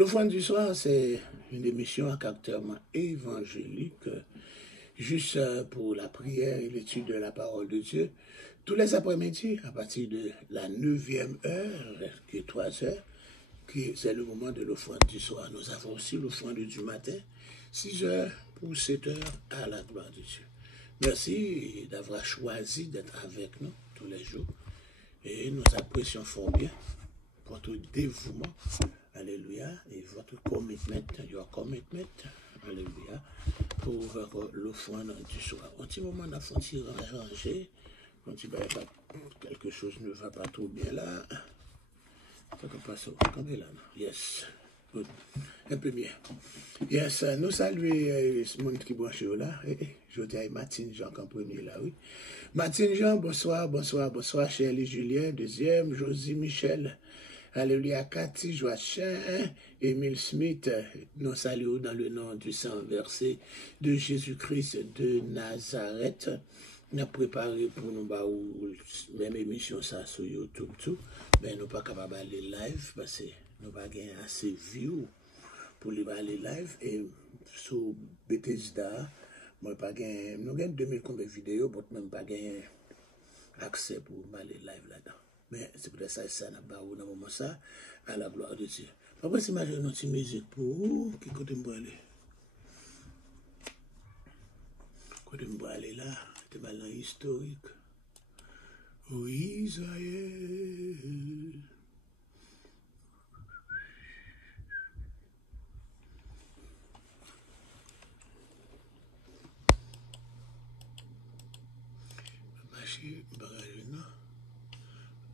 L'offrande du soir, c'est une émission à caractère évangélique, juste pour la prière et l'étude de la parole de Dieu. Tous les après-midi, à partir de la 9e heure, qui est 3 heures, qui c'est le moment de l'offrande du soir. Nous avons aussi l'offrande du matin, 6 heures pour 7 heures à la gloire de Dieu. Merci d'avoir choisi d'être avec nous tous les jours. Et nous apprécions fort bien votre dévouement, alléluia, et votre commitment, your commitment, alléluia, pour l'offrande du soir. Un petit moment, on a fait ranger, quand quelque chose ne va pas trop bien là. Yes, good. Un peu bien. Yes, nous saluons ce monde qui branche là. Je dis à Martine Jean en premier là, oui. Martine Jean, bonsoir, bonsoir, bonsoir. Shirley Julien, deuxième. Josie Michel. Alléluia. Cathy Joachim. Émile Smith. Nous saluons dans le nom du Saint versé de Jésus-Christ de Nazareth. On a préparé pour nous même émission ça sur YouTube tout. Mais nous pas capable d'aller live parce que nous pas gagner assez view pour aller live et sur Bethesda. Moi, pas gagné, nous avons 2000 combien de vidéos, mais même pas gagné accès pour aller live là-dedans. Mais c'est peut-être ça n'a pas dans le moment ça, à la gloire de Dieu. Après, c'est une petite musique pour qui côté me aller. Côté me aller là, c'est mal historique. Oui, Israël.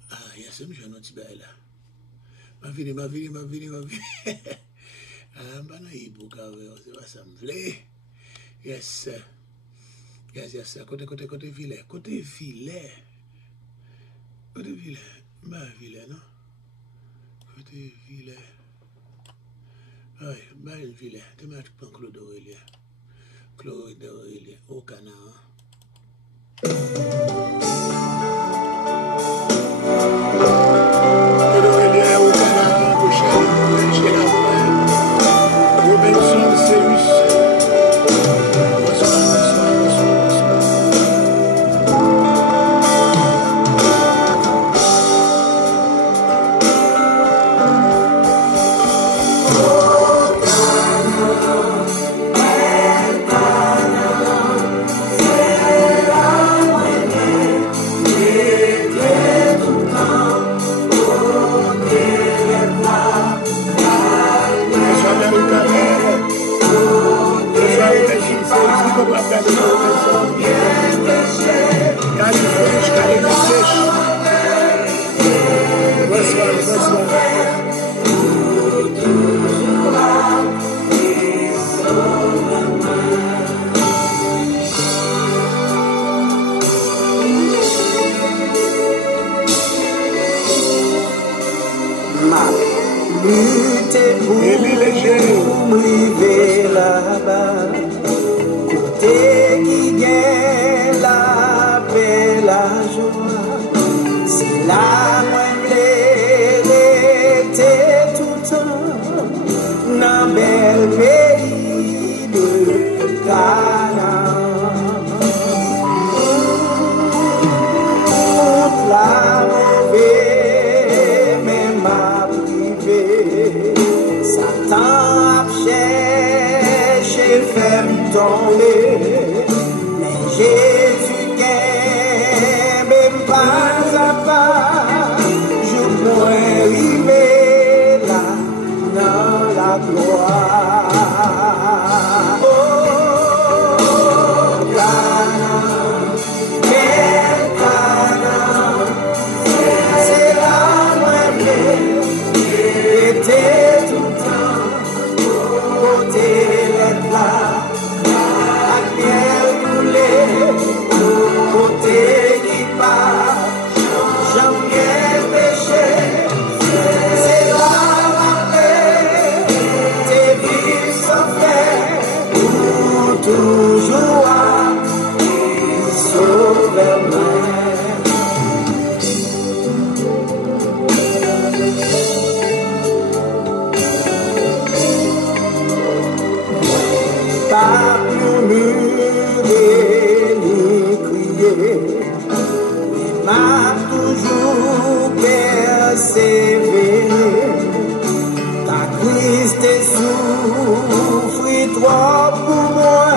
Ah, il y a ce que j'ai un petit bail là. Ma vie. Ah, bah non, il faut c'est pas ça me plaît. Yes. Yes. Côté filet. Côté filet, bah filet, non? Côté filet. Oui, bah une filet. Tu m'as pris Claude Aurélien. Au canard. Te pas murmurer ni crier, il m'a toujours persévéré. Ta Christ souffrit trop pour moi,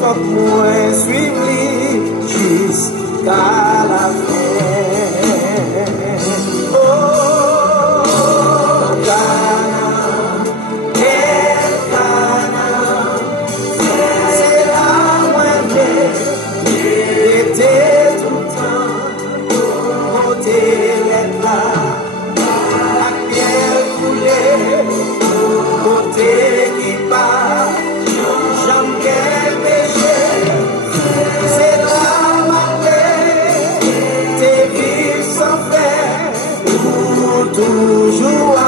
faut que moi suive jusqu'à la fin. Oh, Cana, quel Cana, c'est la moindre, était tout le temps, côté les plats. Côté qui part, j'aime quel péché, c'est la matin, tes vies sans faire, pour toujours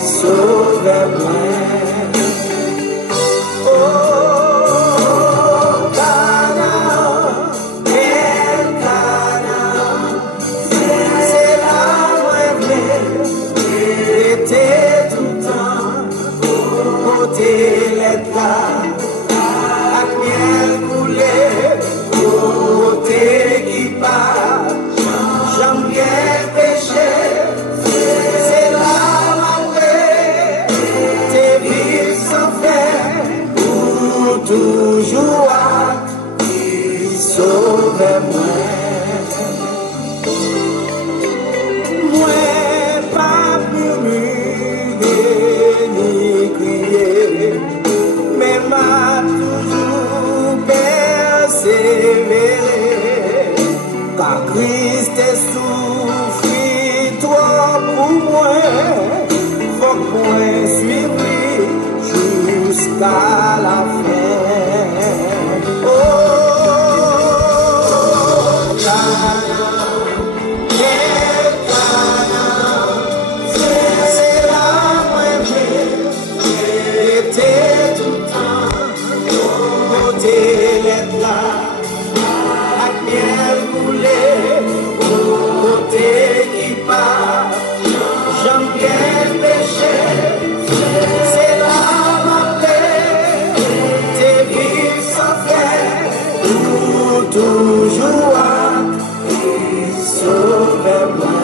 sauver moi. Oh, Canaan, quel Canaan, c'est la vraie. Était tout le temps, côté les plats, la miel coulée, côté qui part, j'aime bien péché, c'est la matin, tes vies sans faire, pour toujours sauver moi. Mais m'a toujours persévéré, car Christ est souffrit toi pour moi, faut que moi suive jusqu'à la fin. Oh, Canaan, quel Canaan, c'est la moindre. Était tout le temps, côté les plats, la miel coulée, côté qui part, j'aime bien péché, c'est la matin, tes vies sans faire, pour toujours sauver moi.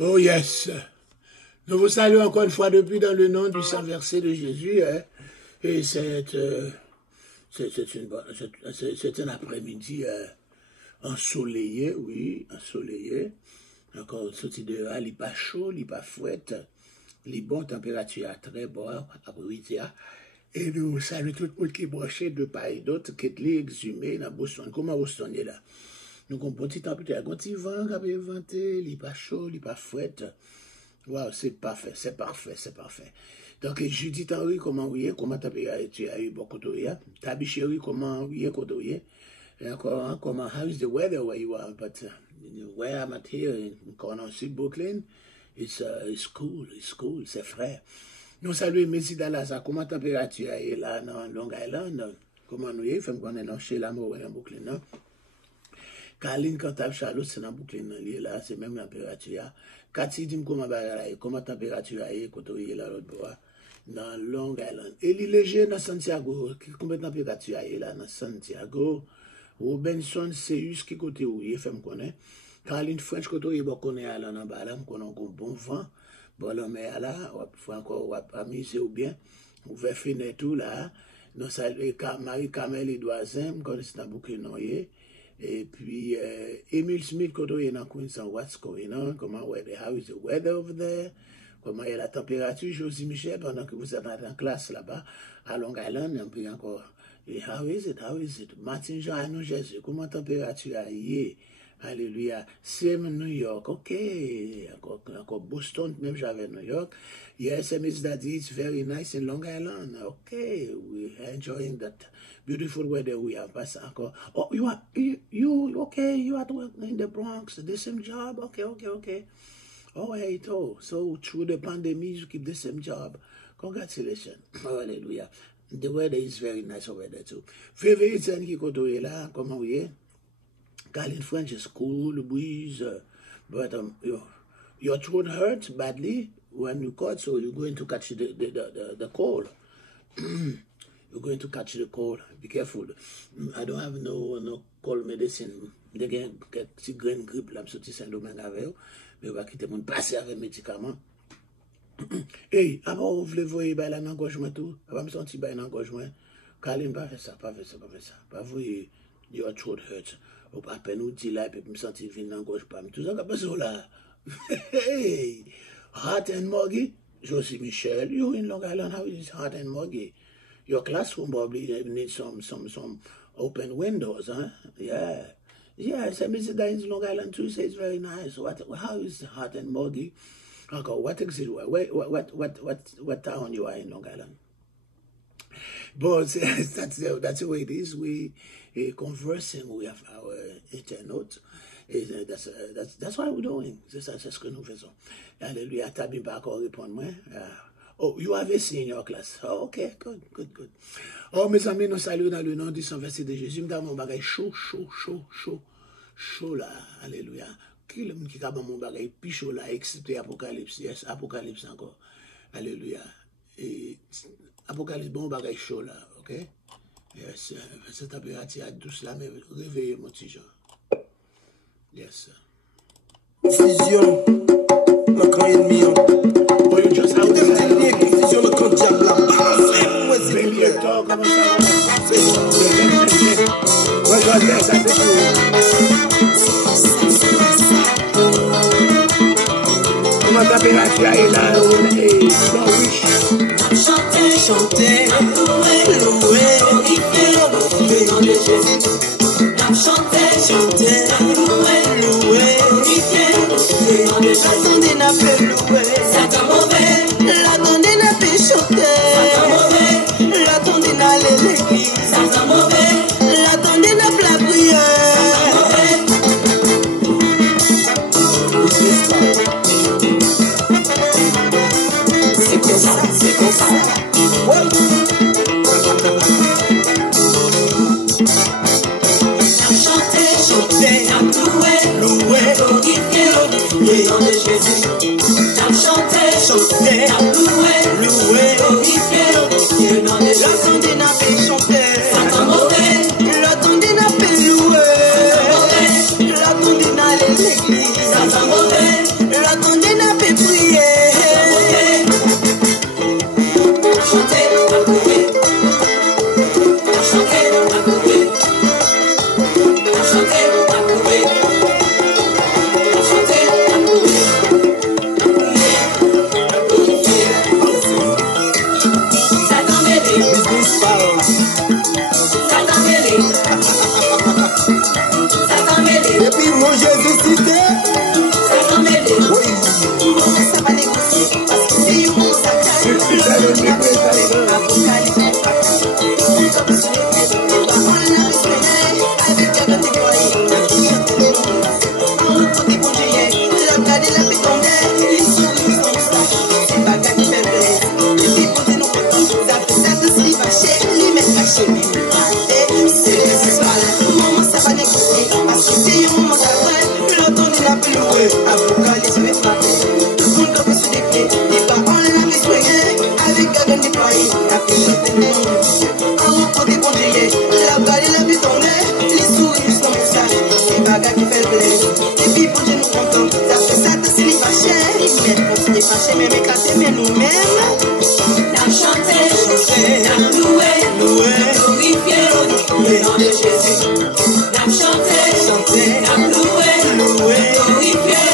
Oh yes. Nous vous saluons encore une fois depuis dans le nom du Saint Verset de Jésus. Hein, et c'est un après-midi ensoleillé, oui, ensoleillé. Encore sorti de là, il n'est pas chaud, il n'est pas fouette. Les bonnes températures très bonnes après-midi. Et nous saluons tout le monde qui est branché de part et d'autre, qui est exhumé dans Boston. Comment Boston est là? Nous avons une petite température, un petit vent qui a venté, il n'est pas chaud, il n'est pas fouette. Wow, c'est parfait, c'est parfait, c'est parfait. Donc, Judith Henry, comment vous êtes? Comment tu as eu beaucoup de rien? Tabi Chéri, comment vous êtes? Et encore, comment, how is the weather where you are? But where I'm at here in Cornwall, Brooklyn, it's cool, c'est frais. Nous saluons Messi Dallas, comment la température est là dans Long Island? Comment nous y sommes? Fait qu'on est dans chez l'amour dans Brooklyn, non? Caroline, quand tu Charlotte, c'est dans Brooklyn, là, c'est même la température. Cathy, dis-moi comment la température est, quand tu es là, l'autre bois, dans Long Island. Eli Léger, dans Santiago, combien de température est là, dans Santiago? Robinson, Seus, qui côté où il fait me connaître. Caroline French, côté où il connaît là, dans Bala, me connaît un bon vent. Bon, là, mais là, on va encore amuser ou bien, ouvert fenêtre tout là. Nous saluons Marie-Camille Edouazin, me connaît dans Brooklyn, et puis, Emile Smith, quand on est dans Queens, what's going on? Comment, how is the weather over there? Comment est la température? Josie Michel, pendant que vous êtes en classe là-bas, à Long Island, et puis encore, How is it? How is it? Martin Jean à New Jersey. Comment la température a hier? Alléluia. Same New York. Okay. Encore Boston, même j'avais New York. Yes, Miss Daddy, it's very nice in Long Island. Okay. We're enjoying that beautiful weather we have. Oh, you okay? You at work in the Bronx? The same job? Okay. Oh, hey, so through the pandemic, you keep the same job. Congratulations. Oh, hallelujah. The weather is very nice over there too. Février, c'est qui côtoie là, comment vous êtes? Calling French is cool, breeze, but your throat hurts badly when you cut, so you're going to catch the cold. You're going to catch the cold. Be careful. I don't have no cold medicine. They get si grande grippe là, sorti Saint-Domingue avec, mais on va quitter mon passer avec médicaments. Hey, avant vous voulez voir un engagement tout, avant me sentir un engagement, Kaline pas faire ça. Pas vous your throat hurts. Ou pas peine ou dit là, puis me sentir vine engagement pas. Tout ça comme ça là. Hey, Hot and Muggy, Josie Michel, you in Long Island, how is Hot and Muggy? Your classroom probably needs some open windows, huh? Yeah. Yes, I miss the guy in Long Island too, says it's very nice. How is Hot and Muggy? Okay, what exit? What town you are in Long Island? But that's the way it is. We conversing with our internautes. That's what we're doing. C'est ce que nous faisons. Alléluia. T'as bien pas encore répondu moi. Oh, you have a C in your class. Oh, okay, good. Oh, mes amis, nous saluons dans le nom du Saint Verset de Jésus. Nous avons mon bagage chaud là. Alléluia. Qui le monde qui a mon bagage plus chaud là, excepté Apocalypse. Yes, Apocalypse encore. Alléluia. Et Apocalypse, bon bagage chaud là, ok? Yes, cette température douce là, mais réveillez mon petit Jean. Yes. Confusion, le camp ennemi. Oh, you just have to say confusion, le camp diable là. baby, toi, comment ça va? Regardez, ça c'est pour comment la température est là, et so riche. Chanter, louer, glorifier le nom de Jésus. Chanter, louer, glorifier le nom de Jésus. L'attendez n'a pas loué, Satan mauvais. L'attendez n'a pas chanté, Satan mauvais. L'attendez n'a allé l'église, Satan mauvais. L'attendez n'a pas la prière, c'est comme ça. Chanter, louer, glorifier le nom de Jésus. Chanter, louer, glorifier le nom de Jésus. L'attendez n'a pas chanté, Satan mauvais. L'attendez n'a pas loué, l'attendez n'a allé l'église, Satan mauvais. L'attendez n'a pas prié. Chanter, louer. Et puis mon Jésus cité, ça va négocier parce que c'est mon sacré. Apocalypse fait frapper. Tout le monde doit se déplier. Les parents la fait soigner. Avec un grand déployé, la fait chanter le nom de Dieu. En rencontre des congéliers, la balle la fait tomber. Les souris juste dans mon sac. C'est bagarre qui fait le blé. Et puis pour Dieu nous contents. Ça fait ça, c'est les fâchés. Ils mettent pour se défâcher, mais éclater, mais nous-mêmes. La chanter, la louer, glorifier le nom de Jésus. La chanter, la louer, glorifier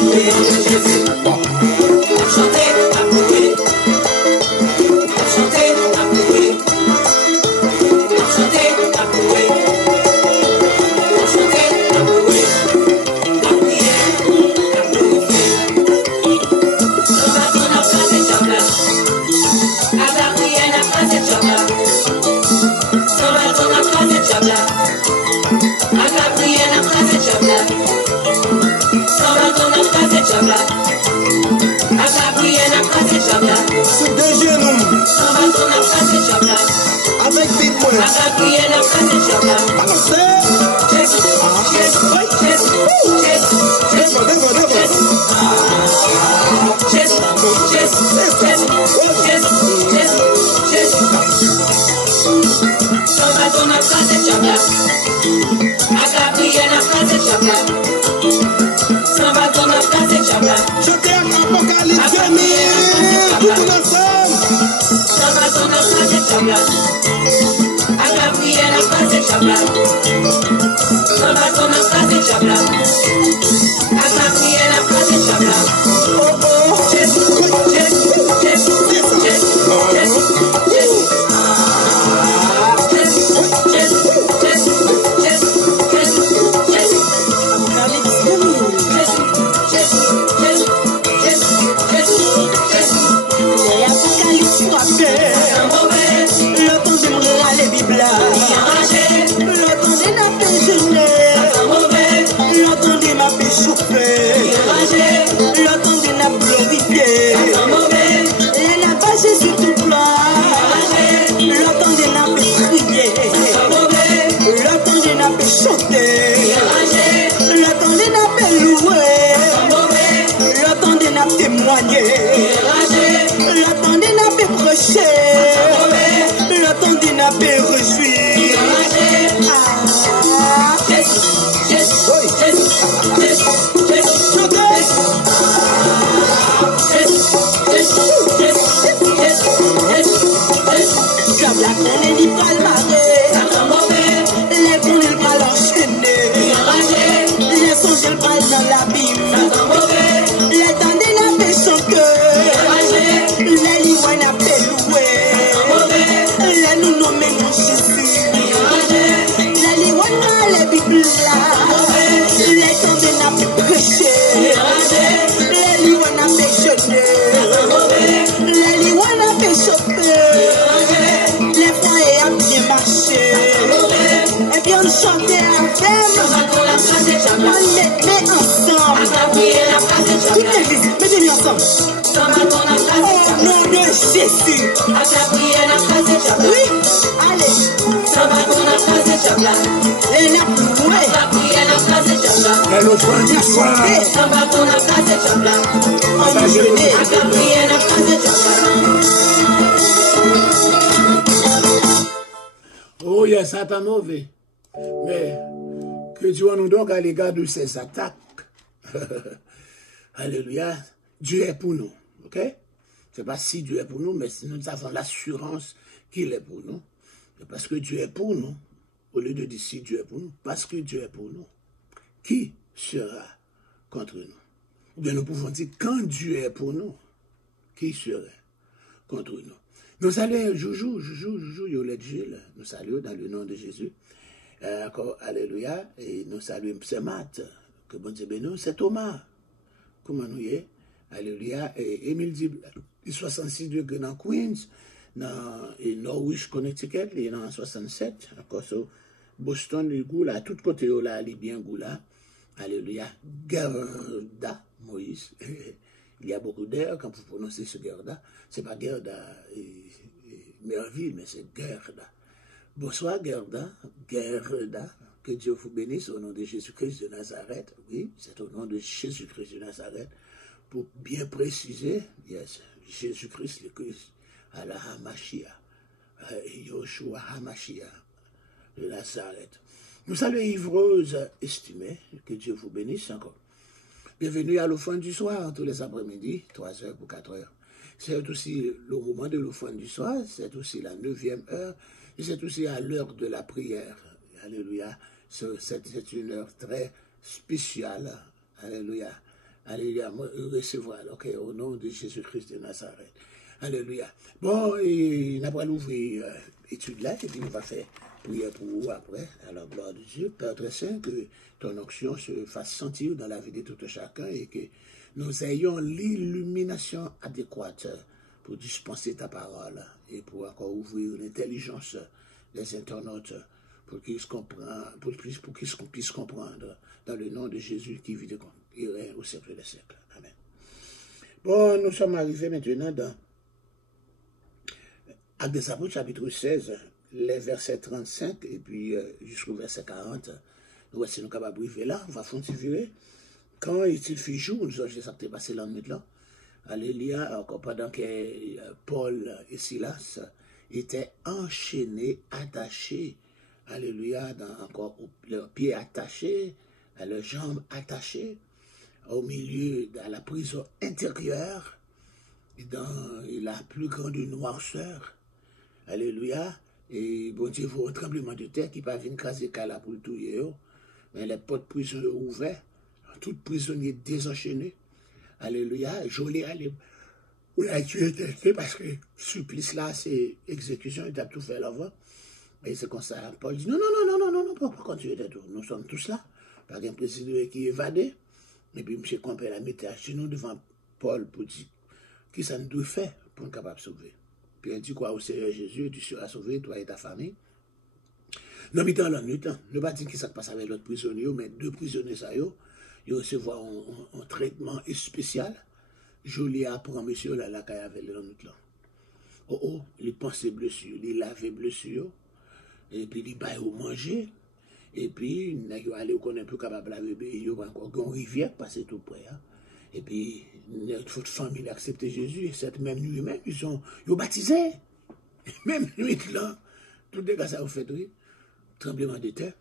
le nom de Jésus. La chanter, la louer. La chanter, la louer. La chanter. diable. Sans bâton, n'a pas de diable. A Gabriel, n'a pas de diable. Sans bâton, n'a pas de diable. A Gabriel, n'a pas de diable. Sous deux genoux, Sans bâton, n'a pas de diable. avec des A points. Gabriel, n'a pas de diable. Avancez. Jésus, Jésus, Jésus, Jésus, Jésus, Devant. Jésus, Jésus, Jésus, Jésus. Sans bâton, n'a pas de diable. A Gabriel, n'a pas de diable. Sans bâton, n'a pas de diable. Chantez Apocalypse 2000. Tout ensemble. Sans bâton, n'a pas de diable. A Gabriel, n'a pas de diable. Sans bâton, n'a pas de diable. A Gabriel, n'a pas de diable. Jésus, Jésus, Jésus, Jésus, Jésus, Jésus. L'attendez n'a pas prêché, l'attendez n'a pas reçu. Les cons ils pas l'enchaîner, les songes ils pas dans l'abîme. Chanter avec on les met ensemble. Toute l'église, mettez-les ensemble. Au nom de Jésus. Oui, allez. Les nappes, ouais. Elle au point du soir. Oh, yes, ça pas mauvais. Mais que Dieu nous donc à l'égard de ces attaques. Alléluia. Dieu est pour nous. Ok? C'est pas si Dieu est pour nous, mais si nous avons l'assurance qu'il est pour nous. Parce que Dieu est pour nous. Au lieu de dire si Dieu est pour nous, parce que Dieu est pour nous. Qui sera contre nous? Ou bien nous pouvons dire quand Dieu est pour nous, qui serait contre nous? Nous saluons Joujou, Yolette Gilles. Nous saluons dans le nom de Jésus. Alléluia. Et nous saluons Psemat. Que bon Dieu bénisse. C'est Thomas. Comment nous y est? Alléluia. Et Émile dit 66 degrés dans Queens, dans Norwich, Connecticut, il est dans 67. Encore ça, Boston, le goût là, tout côté là, il est bien goût là. Alléluia. Gerda, Moïse. Il y a beaucoup d'air quand vous prononcez ce Gerda. C'est pas Gerda Merville, mais c'est Gerda. Bonsoir Gerda, Gerda, que Dieu vous bénisse au nom de Jésus-Christ de Nazareth. Oui, c'est au nom de Jésus-Christ de Nazareth. Pour bien préciser, yes, Jésus-Christ le Christ, à la Hamashia, Yoshua Hamashia de Nazareth. Nous saluons Yves-Rose estimée, que Dieu vous bénisse encore. Bienvenue à l'offrande du soir, tous les après-midi, 3h pour 4h. C'est aussi le moment de l'offrande du soir, c'est aussi la 9e heure, et c'est aussi à l'heure de la prière. Alléluia. C'est une heure très spéciale. Alléluia. Alléluia. Recevoir, ok, au nom de Jésus-Christ de Nazareth. Alléluia. Bon, et on va l'ouvrir étude là, et puis on va faire prière pour vous après, à la gloire de Dieu. Père très saint, que ton onction se fasse sentir dans la vie de tout chacun et que nous ayons l'illumination adéquate pour dispenser ta parole et pour encore ouvrir l'intelligence des internautes pour qu'ils puissent comprendre dans le nom de Jésus qui vit et règne au siècle des siècles. Amen. Bon, nous sommes arrivés maintenant dans Actes des Apôtres, chapitre 16, les versets 35 et puis jusqu'au verset 40. Voici nous capables de briver là, on va continuer. Quand il fit jour, nous avons été passé la nuit là. Alléluia, encore pendant que Paul et Silas étaient enchaînés, attachés, alléluia, encore leurs pieds attachés, leurs jambes attachées, au milieu de la prison intérieure, dans la plus grande noirceur, alléluia, et bon Dieu, vous un tremblement de terre qui va venir craser Kala pour le touiller, mais les portes de prison ouvertes, tout prisonnier désenchaîné, alléluia, joli, où la Dieu était parce que supplice là, c'est exécution, il a tout fait là-bas. Et c'est comme ça, Paul dit, non, pas continuer de tout. Nous sommes tous là. Par un président qui est évadé. Et puis, M. Campbell a mis à genoux devant Paul pour dire, qui ça nous doit faire pour nous capable de sauver. Puis il dit quoi au Seigneur Jésus, tu seras sauvé, toi et ta famille. Dans le temps, ne pas dire qui ça passe avec l'autre prisonnier, mais deux prisonniers, ça, ils recevront un traitement spécial. Joli apprend, monsieur, là, qu'il y avait l'autre là. Les pensées blessures, les laver blessures, et puis les bails au manger, et puis, ils allaient connaître plus capable de laver, ils ont encore une rivière passer tout près. Et puis, notre famille a accepté Jésus, et cette même nuit même, ils ont baptisé. Même nuit là, tout les gars, ça a fait, oui. Tremblement de terre,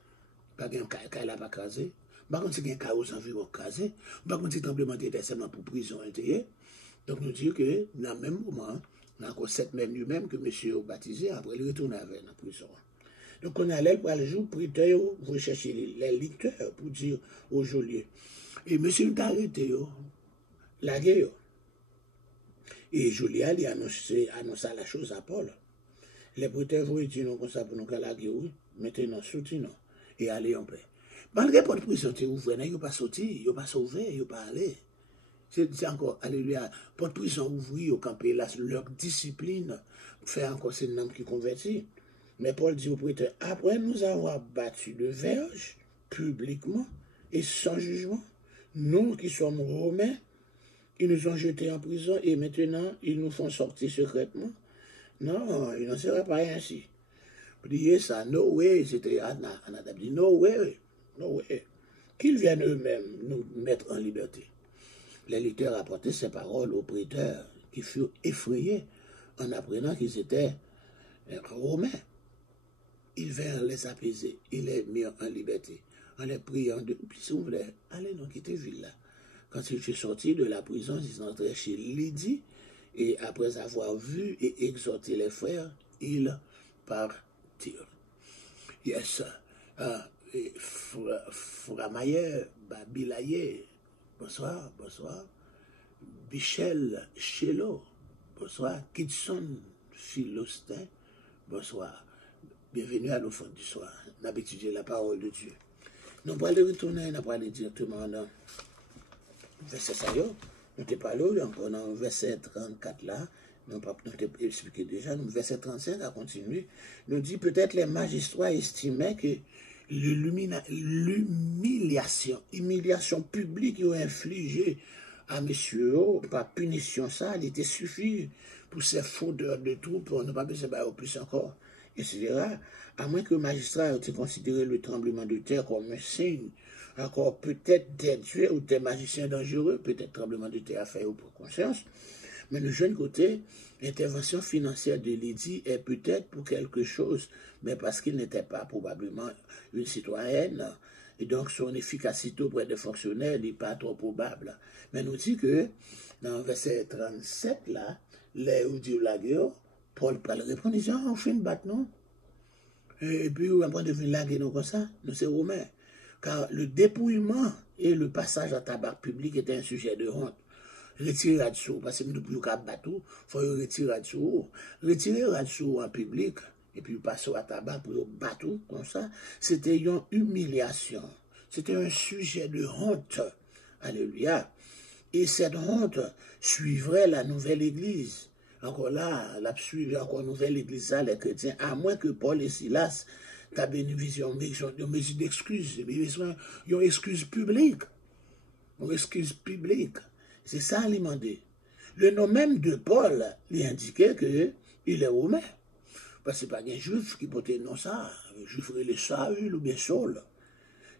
pas qu'un cas n'a pas crasé. Par contre, c'est un chaos environ crasé. Par contre, c'est tremblement de terre seulement pour prison intérieure. Donc, nous disons que dans le même moment, on a encore cette même nuit même que monsieur a baptisé, après il retourne avec la prison. Donc, on allait pour le jour, prêteur, vous cherchez les lecteurs pour dire au geôlier. Et monsieur nous a arrêté, la guerre. Et geôlier a annoncé la chose à Paul. Les prêteurs vous disent comme ça pour nous que la guerre, maintenant, soutenons et allez en paix. Malgré pour le prison, ils n'ont pas sorti, ils n'ont pas sauvé, ils n'ont pas allé. C'est encore, alléluia, pour le prison ouvrir au campé, leur discipline fait encore ces noms qui convertit. Mais Paul dit au prêtre, après nous avoir battu de verge, publiquement et sans jugement, nous qui sommes romains, ils nous ont jetés en prison et maintenant ils nous font sortir secrètement. Non, il n'en serait pas ainsi. Priez ça, no way, c'était Anna dit, no way, qu'ils viennent eux-mêmes nous mettre en liberté. Les lecteurs apportaient ces paroles aux prêteurs qui furent effrayés en apprenant qu'ils étaient romains. Ils vinrent les apaiser, ils les mirent en liberté, en les priant de, s'il vous plaît, allez nous quitter ville là. Quand ils furent sortis de la prison, ils entrèrent chez Lydie, et après avoir vu et exhorté les frères, ils partirent. Yes, Framaye, Babilaye, bonsoir. Michel Chelot, bonsoir. Kidson Philostin, bonsoir. Bienvenue à l'offre du soir. On a étudié la parole de Dieu. Nous allons retourner, nous allons aller directement dans le verset Sayo. Nous avons parlé encore dans le verset 34 là. Nous avons expliqué déjà. Dans le verset 35 à continuer. Nous dit peut-être les magistrats estimaient que l'humiliation publique qu'ils ont infligée à messieurs par punition, ça, il était suffit pour ces fraudeurs de troupes, on n'a pas besoin de plus encore, etc. À moins que le magistrat ait considéré le tremblement de terre comme un signe, encore peut-être des dieux ou des magiciens dangereux, peut-être tremblement de terre a fait pour conscience, mais le jeune côté, l'intervention financière de Lydie est peut-être pour quelque chose, mais parce qu'il n'était pas probablement une citoyenne, et donc son efficacité auprès des fonctionnaires n'est pas trop probable. Mais nous dit que, dans le verset 37, là, les où dit la guerre, Paul parle répondre, il dit, on fait une batte, non? Et puis, on va devenir la guerre, comme ça, nous c'est romains. Car le dépouillement et le passage à tabac public était un sujet de honte. Retirer là-dessous, parce que nous ne pouvons pas battre, il faut retirer là-dessous. Retirer là-dessous en public, et puis passer à tabac pour battre, comme ça, c'était une humiliation. C'était un sujet de honte. Alléluia. Et cette honte suivrait la nouvelle église. encore là, la suivi encore nouvelle église, ça, les chrétiens, à moins que Paul et Silas t'as une vision, une mesure d'excuse, une excuse publique. Une excuse publique. C'est ça, il m'a dit. Le nom même de Paul, il indiquait qu'il est romain. Parce que ce n'est pas un juif qui portait non ça. Un juif, il est Saül ou bien Saul.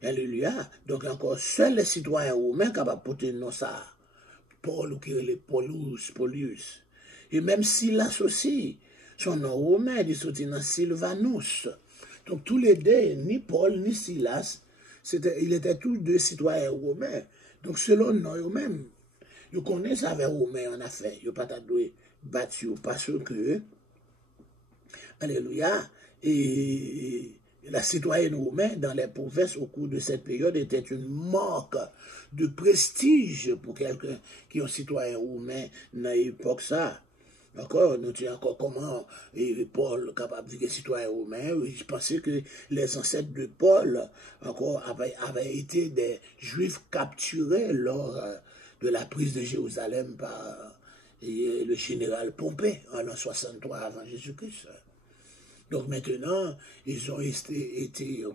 Alléluia. Donc, encore, seuls les citoyens romains capables de porter non ça. Paul ou qui est Paulius. Et même Silas aussi, son nom romain, il sortit dans Sylvanus. Donc, tous les deux, ni Paul ni Silas, ils étaient tous deux citoyens romains. Donc, selon nous, eux-mêmes, ils connaissent avec Romains en affaires. Ils n'ont pas battu parce que, alléluia, et la citoyenne romaine dans les provinces au cours de cette période était une marque de prestige pour quelqu'un qui est un citoyen romain dans l'époque ça. D'accord, nous disons encore comment Paul capable de être citoyen romain. Je pensais que les ancêtres de Paul encore avaient été des juifs capturés lors de la prise de Jérusalem par le général Pompée en l'an 63 avant Jésus-Christ. Donc maintenant, ils ont été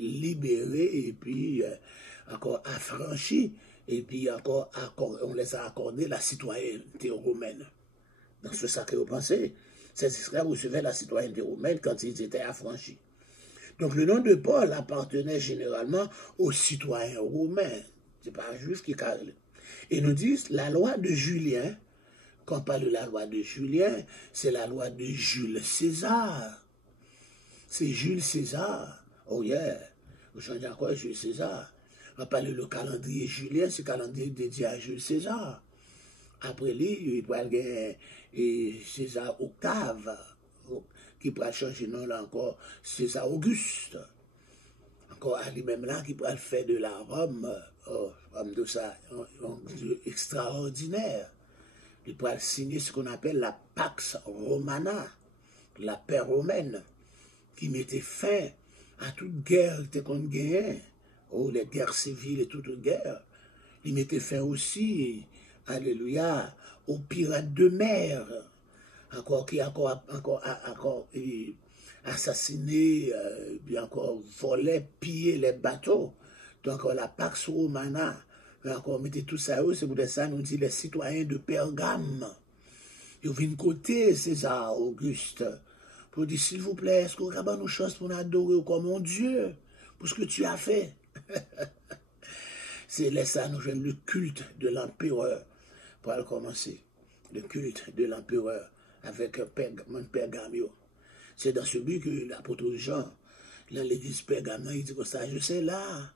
libérés et puis encore affranchis et puis encore on les a accordé la citoyenneté romaine. Dans ce sacré au pensée, ces esclaves recevaient la citoyenneté romaine quand ils étaient affranchis. Donc le nom de Paul appartenait généralement aux citoyens romains. Ce n'est pas un juif qui carre. Et nous disent la loi de Julien. Quand on parle de la loi de Julien, c'est la loi de Jules César. C'est Jules César. Oh yeah. Vous changez encore Jules César. On parle le calendrier Julien, c'est le calendrier dédié à Jules César. Après lui, il va y César Octave, qui pourra changer nom là encore, César Auguste. Encore à lui-même là, qui pourra faire de la Rome, Rome de ça, un Dieu extraordinaire. Il pourra signer ce qu'on appelle la Pax Romana, la paix romaine, qui mettait fin à toute guerre qu'on gagnait, les guerres civiles et toute guerre. Il mettait fin aussi, alléluia, aux pirates de mer, qui encore assassiné, puis encore volé, pillé les bateaux. Donc la Pax Romana, encore mettez tout ça, c'est pour ça nous dit les citoyens de Pergame. Ils viennent côté César Auguste pour dire s'il vous plaît, est-ce qu'on a nos chances pour nous adorer comme mon Dieu pour ce que tu as fait? C'est là ça nous joignons le culte de l'empereur pour aller commencer. Le culte de l'empereur avec Pergamio. C'est dans ce but que l'apôtre Jean, dans l'église Pergamon, il dit que ça, je sais là,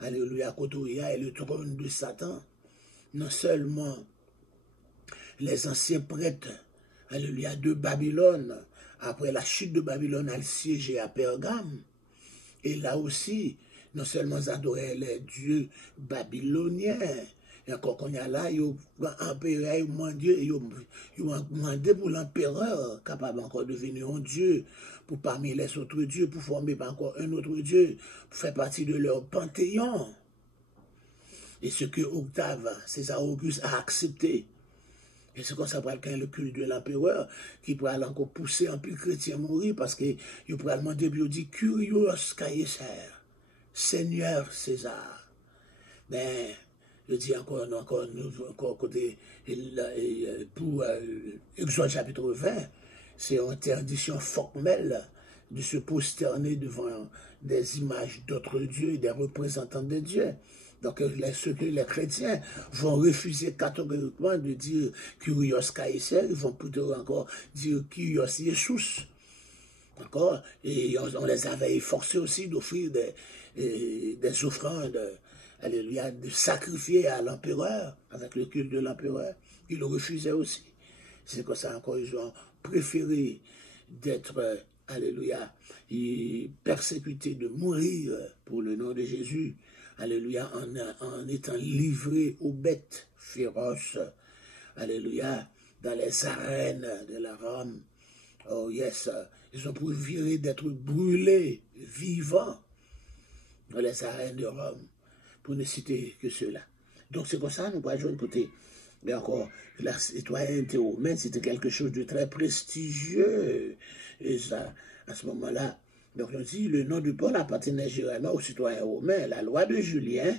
alléluia, Kotoria est le trône de Satan. Non seulement les anciens prêtres, alléluia, de Babylone, après la chute de Babylone, a siégé à Pergame. Et là aussi, non seulement ils adoraient les dieux babyloniens, et encore qu'on y a là, ils ont demandé pour l'empereur, capable encore de devenir un dieu, pour parmi les autres dieux, pour former encore un autre dieu, pour faire partie de leur panthéon. Et ce que Octave, César Auguste, a accepté. Et c'est comme ça qu'il y a le culte de l'empereur, qui pourrait encore pousser un peu chrétien à mourir, parce qu'il pourrait demander, il dit, Curios Caesar, Seigneur César. Ben, je dis encore côté, pour Exode chapitre 20, c'est une interdiction formelle de se prosterner devant des images d'autres dieux et des représentants de Dieu. Donc, ce que les chrétiens vont refuser catégoriquement de dire Kyrios Caesar, ils vont plutôt encore dire Kyrios Jesus. D'accord? Et on les avait forcés aussi d'offrir des offrandes, alléluia, de sacrifier à l'empereur, avec le culte de l'empereur. Ils le refusaient aussi. C'est comme ça encore, ils ont préféré d'être, alléluia, persécutés, de mourir pour le nom de Jésus, alléluia, en étant livrés aux bêtes féroces, alléluia, dans les arènes de la Rome. Oh yes, ils ont préféré d'être brûlés vivants dans les arènes de Rome, pour ne citer que cela. Donc c'est comme ça, nous pourrons jouer côté Mais encore, la citoyenneté romaine, c'était quelque chose de très prestigieux. Et ça, à ce moment-là, donc on dit, le nom de Paul appartenait généralement aux citoyens romains. La loi de Julien,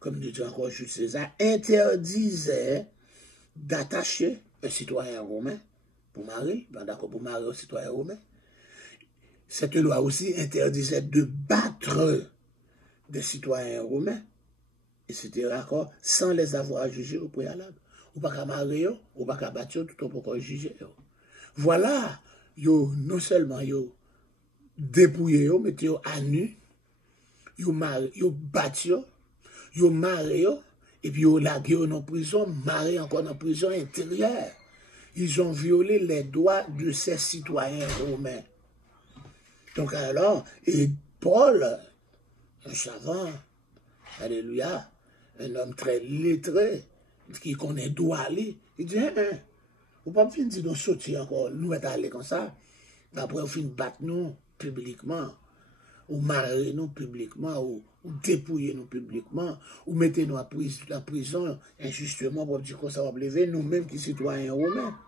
comme nous dit encore Jules César, interdisait d'attacher un citoyen romain pour marier, d'accord, pour marier un citoyen romain. Cette loi aussi interdisait de battre des citoyens romains, etc., sans les avoir jugés au préalable. Ou pas qu'à marier, ou pas qu'à battre, tout pour qu'on juge. Voilà, yo, non seulement yo dépouillé, yo mettez yo à nu, yo battu, yo marié, et puis yo lagué en prison, marié encore en prison intérieure. Ils ont violé les droits de ces citoyens romains. Donc alors, et Paul, un savant, alléluia, un homme très lettré, qui connaît droit, il dit, vous pas me finir de sortir encore, nous être allés comme ça, après vous finir battre nous publiquement, ou marier nous publiquement, ou dépouiller nous publiquement, ou mettez nous en prison injustement pour dire qu'on va lever nous-mêmes qui citoyens romains.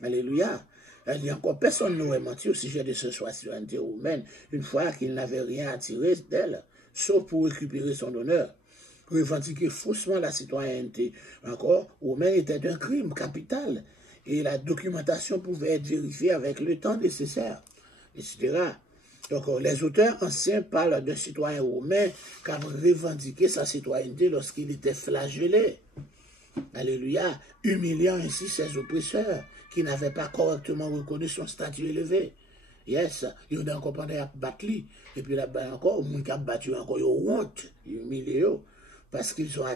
Alléluia. Il y a encore personne ne nous menti au sujet de ce citoyenneté romaine, une fois qu'il n'avait rien à tirer d'elle, sauf pour récupérer son honneur. Revendiquer faussement la citoyenneté encore romaine était un crime capital, et la documentation pouvait être vérifiée avec le temps nécessaire, etc. Donc, les auteurs anciens parlent d'un citoyen romain qui a revendiqué sa citoyenneté lorsqu'il était flagellé. Alléluia, humiliant ainsi ses oppresseurs qui n'avaient pas correctement reconnu son statut élevé. Yes, il y a encore pendant à battre, et puis là-bas encore, les gens qui ont battu encore, ils ont honte, ils ont humilié, parce qu'ils ont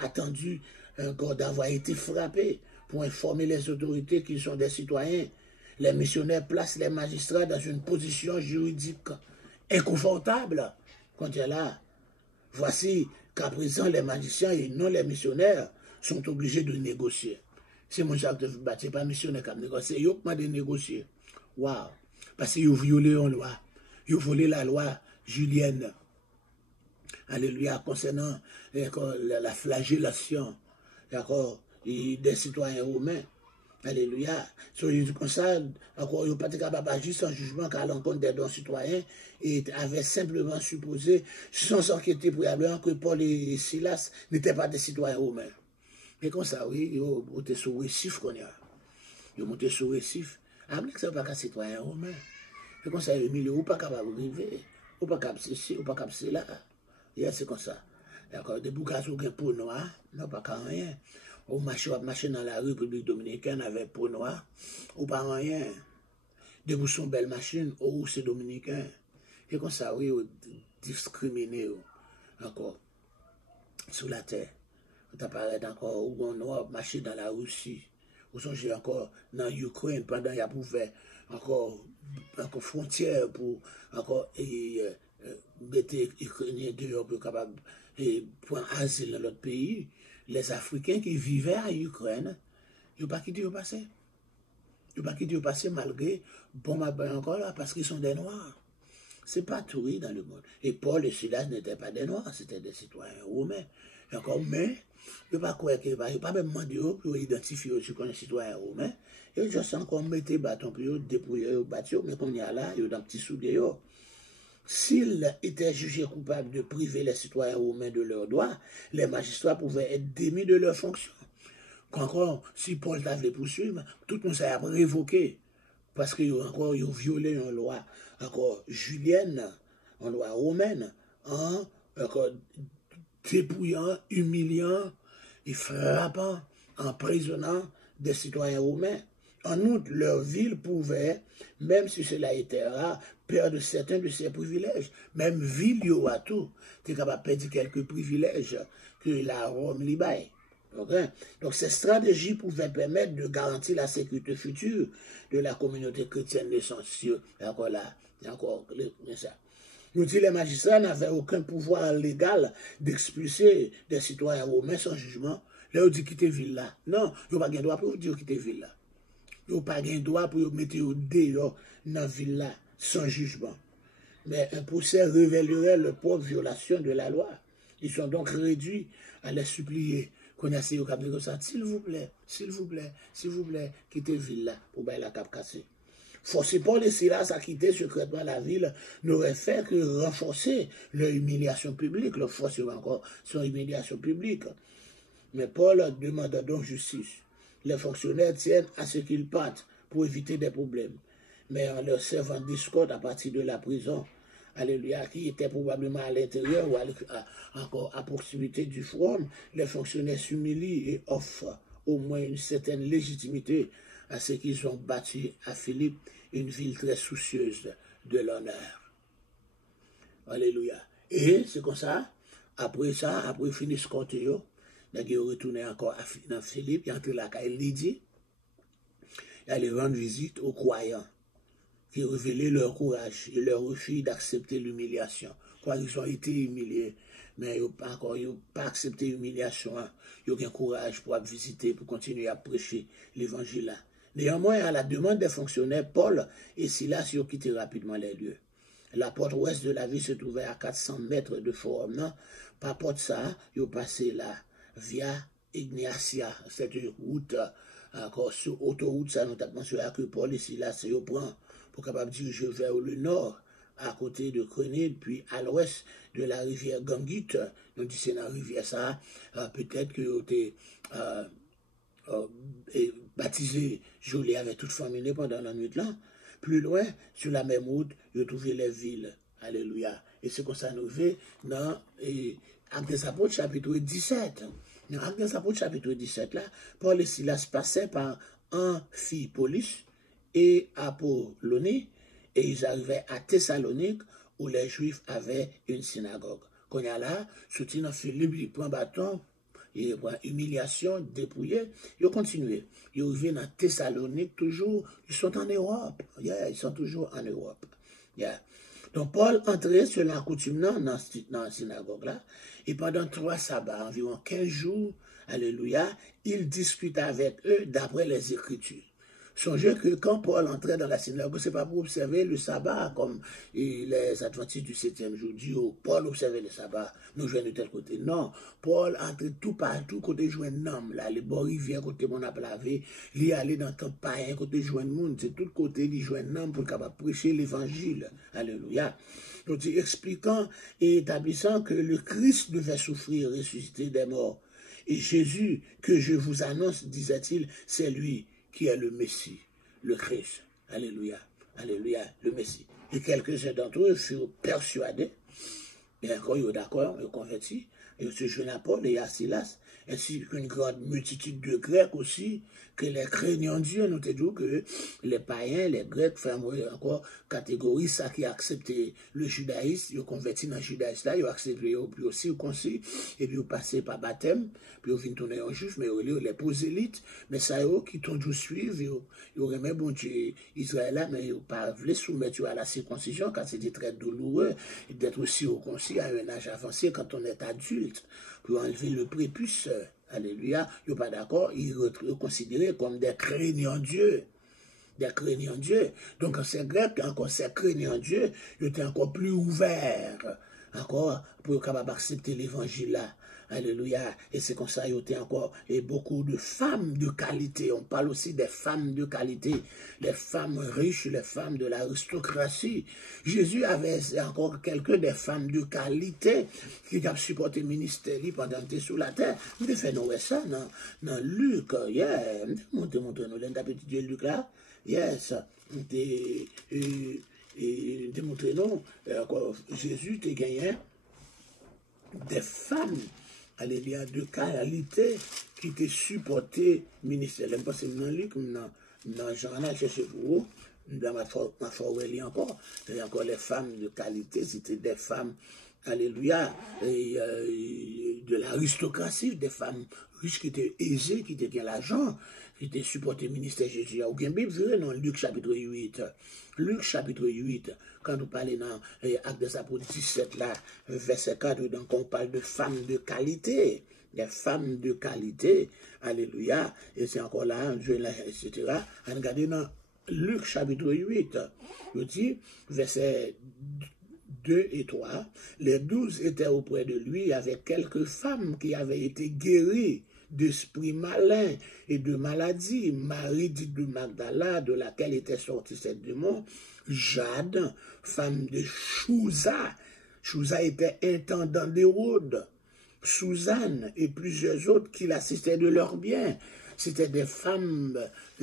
attendu encore d'avoir été frappés pour informer les autorités qu'ils sont des citoyens. Les missionnaires placent les magistrats dans une position juridique inconfortable. Quand il y a là, voici qu'à présent les magiciens et non les missionnaires sont obligés de négocier. C'est mon Jacques de battre, pas missionnaire qui a négocié, ils ont de négocier. Waouh! Parce qu'ils ont violé une loi. Ils ont volé la loi julienne. Alléluia, concernant la flagellation des citoyens romains. Alléluia. Comme ça, encore, ils n'ont pas été capables d'agir sans jugement qu'à l'encontre des dons citoyens et avaient simplement supposé, sans enquêter préalablement, que Paul et Silas n'étaient pas des citoyens romains. Et comme ça, oui, ils ont monté sur le récif qu'on a. Ils ont monté sur le récif. Amenez que ce n'est pas qu'un citoyen romain. Et comme ça, ils n'ont pas capable de vivre, ou pas capable de ceci, ou pas capable de cela. C'est comme ça. D'accord, des boucas ou des peau noire, non pas qu'à rien. Ou marcher dans la République dominicaine avec peau noire, ou pas rien. Des bouchons belles machines, ou c'est dominicain. Et comme ça, oui, discriminé encore sous la terre. On apparaît encore, ou on noir marcher dans la Russie. Ou songez encore dans l'Ukraine, pendant qu'il y a pouvait encore frontière pour encore mettre les Ukrainiens dehors pour capable prendre asile dans l'autre pays. Les Africains qui vivaient à Ukraine, ils n'ont pas quitté au passé. Ils n'ont pas quitté au passé malgré, bon, encore là, parce qu'ils sont des Noirs. C'est pas tout dans le monde. Et Paul et Silas n'étaient pas des Noirs, c'était des citoyens romains. Encore, mais, il n'y a pas quoi qu'il n'y a pas même demandé pour identifier aussi qu'on est citoyen romain. Et je sens qu'on mettait bâton pour dépouiller au bâtiment, mais comme il y a là, il y a dans petit soulier. S'ils étaient jugés coupables de priver les citoyens romains de leurs droits, les magistrats pouvaient être démis de leurs fonctions. Encore, si Paul t'avait poursuivre, tout le monde s'est révoqué. Parce qu'ils ont violé une loi encore julienne, une loi romaine, en dépouillant, humiliant et frappant, emprisonnant des citoyens romains. En outre, leur ville pouvait, même si cela était rare, perdre certains de ses privilèges. Même ville, à tout, tu es capable de perdre quelques privilèges que la Rome libère. Okay? Donc, ces stratégies pouvaient permettre de garantir la sécurité future de la communauté chrétienne de son cieux. Encore là, encore ça. Nous dit les magistrats n'avaient aucun pouvoir légal d'expulser des citoyens romains sans jugement. Là, on dit quitter ville là. Non, ils n'ont pas de droit pour vous dire quitter ville là. Ils n'ont pas de droit pour mettre au dehors dans la ville là sans jugement. Mais un procès révélerait leur propre violation de la loi. Ils sont donc réduits à les supplier qu'on a essayé au cap de ça, s'il vous plaît, quittez ville là, pour bailler la cap cassée. Forcer Paul et Silas à quitter secrètement la ville n'aurait fait que renforcer leur humiliation publique, leur forcer encore son humiliation publique. Mais Paul demande donc justice. Les fonctionnaires tiennent à ce qu'ils partent pour éviter des problèmes. Mais en leur servant discorde à partir de la prison, alléluia, qui était probablement à l'intérieur ou encore à proximité du forum, les fonctionnaires s'humilient et offrent au moins une certaine légitimité à ce qu'ils ont bâti à Philippe, une ville très soucieuse de l'honneur. Alléluia. Et c'est comme ça, après finir ce compte, il est retourné encore dans Philippe, il est entré là, il dit, il allait rendre visite aux croyants, qui révélaient leur courage et leur refus d'accepter l'humiliation. Quand ils ont été humiliés, mais ils n'ont pas accepté l'humiliation, ils ont eu courage pour visiter, pour continuer à prêcher l'évangile. Néanmoins, à la demande des fonctionnaires, Paul et Silas ont quitté rapidement les lieux. La porte ouest de la ville se trouvait à 400 mètres de forum. Par porte ça, ils ont passé la Via Ignatia, cette route, encore sur autoroute, ça notamment sur la que Paul et Silas se prend pour capable de diriger vers le nord, à côté de Crenide, puis à l'ouest de la rivière Gangit. Nous disons c'est dans la rivière ça, peut-être que été baptisé Jolie avec toute famille pendant la nuit là. Plus loin, sur la même route, ils ont trouvé les villes. Alléluia. Et c'est comme ça nous fait dans Actes des Apôtres chapitre 17. Dans Actes des Apôtres chapitre 17 là, Paul et Silas passaient par Amphipolis et Apollonie, et ils arrivaient à Thessalonique où les Juifs avaient une synagogue. Quand il y a là, soutien dans Philippe, il prend bâton, il prend humiliation, dépouillé, ils ont continué. Ils reviennent à Thessalonique toujours, ils sont en Europe. Ils sont toujours en Europe. Donc Paul entrait sur l'accoutumement dans la synagogue là, et pendant 3 sabbats, environ 15 jours, alléluia, il discuta avec eux d'après les Écritures. Songez que quand Paul entrait dans la synagogue, ce n'est pas pour observer le sabbat comme les adventistes du 7e jour disent, Paul observait le sabbat, nous jouons de tel côté. Non, Paul entrait tout partout, côté joindre homme, là, les bords rivières, côté mon a lavé, il allait dans le camp païen, côté joindre monde, c'est tout côté, il joindre homme pour capable prêcher l'évangile. Alléluia. Donc, expliquant et établissant que le Christ devait souffrir, ressusciter des morts. Et Jésus, que je vous annonce, disait-il, c'est lui qui est le Messie, le Christ. Alléluia, alléluia, le Messie. Et quelques-uns d'entre eux furent persuadés, et encore ils sont d'accord, ils sont convertis, et se joignent à Paul et à Silas, ainsi qu'une grande multitude de Grecs aussi, que les craignants Dieu, nous te disons que les païens, les Grecs, encore catégorie, ça qui a accepté le judaïsme, ils ont converti dans le judaïsme là, ils ont accepté puis aussi au concile, et puis ils ont passé par baptême, puis ils viennent tourner en juif, mais ils les prosélytes, mais ça qui t'ont dû suivre, ils auraient bon Dieu Israël là, mais ils n'ont pas voulu soumettre à la circoncision, car c'était très douloureux d'être aussi au concile à un âge avancé quand on est adulte, pour enlever le prépuce. Alléluia, ils ne sont pas d'accord, ils sont considérés comme des craignants Dieu. Des craignants Dieu. Donc, ces Grecs, encore ces craignants Dieu, ils étaient encore plus ouverts, encore, pour être capables d'accepter l'évangile là. Alléluia. Et c'est comme ça, il y a encore beaucoup de femmes de qualité. On parle aussi des femmes de qualité, les femmes riches, les femmes de l'aristocratie. Jésus avait encore quelques des femmes de qualité qui ont supporté le ministère pendant qu'il était sous la terre. Vous devez faire nous ça dans Luc. Montrez-nous l'un petit Dieu Luc là. Yes. Montrez-nous Jésus te gagné des femmes. Alléluia, de qualité qui te supporté ministère. Je pense que dans Luc, dans Jean, je cherche vous, dans ma forêt encore, il y a encore les femmes de qualité, c'était des femmes, alléluia, de l'aristocratie, des femmes riches qui étaient aisées, qui étaient l'argent, qui étaient supporté ministère Jésus. Il y a aucun Bible, dans Luc chapitre 8. Luc chapitre 8, quand nous parlons dans Actes des Apôtres 17, là, verset 4, donc on parle de femmes de qualité, des femmes de qualité, alléluia, et c'est encore là, etc. Regardez dans Luc chapitre 8, je dis, verset 2 et 3, les 12 étaient auprès de lui avec quelques femmes qui avaient été guéries d'esprits malins et de maladies. Marie dite de Magdala, de laquelle était sorti cette démon. Jade, femme de Chouza. Chouza était intendant d'Hérode. Suzanne et plusieurs autres qui l'assistaient de leurs biens. C'était des femmes,